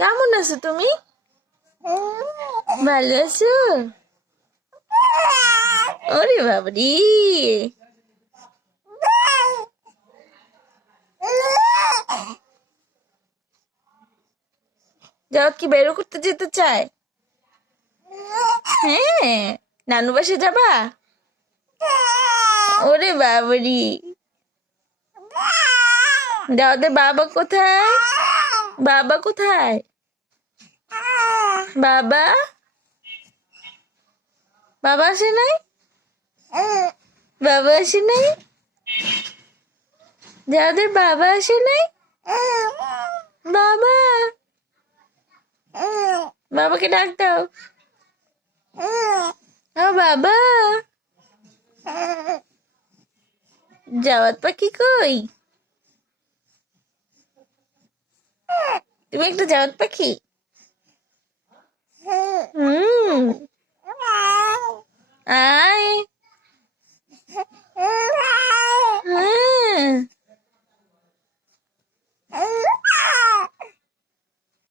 কেমন আছো তুমি? ভালো আছো? ওরে বাবারি, জাওয়াত কি বেরো করতে যেতে চায়? হ্যাঁ, নানু বাসে যাবা? ওরে বাবারি, জাওয়াতের বাবা কোথায়? বাবা কোথায়? বাবা, বাবা আসে নাই? বাবা আসে নাই? যাদের বাবা আসে নাই? বাবা, বাবাকে ডাক দাও। ও বাবা, জাওয়াত পাখি কই? তুমি একটা জাওয়াত পাখি? হুম, আয়।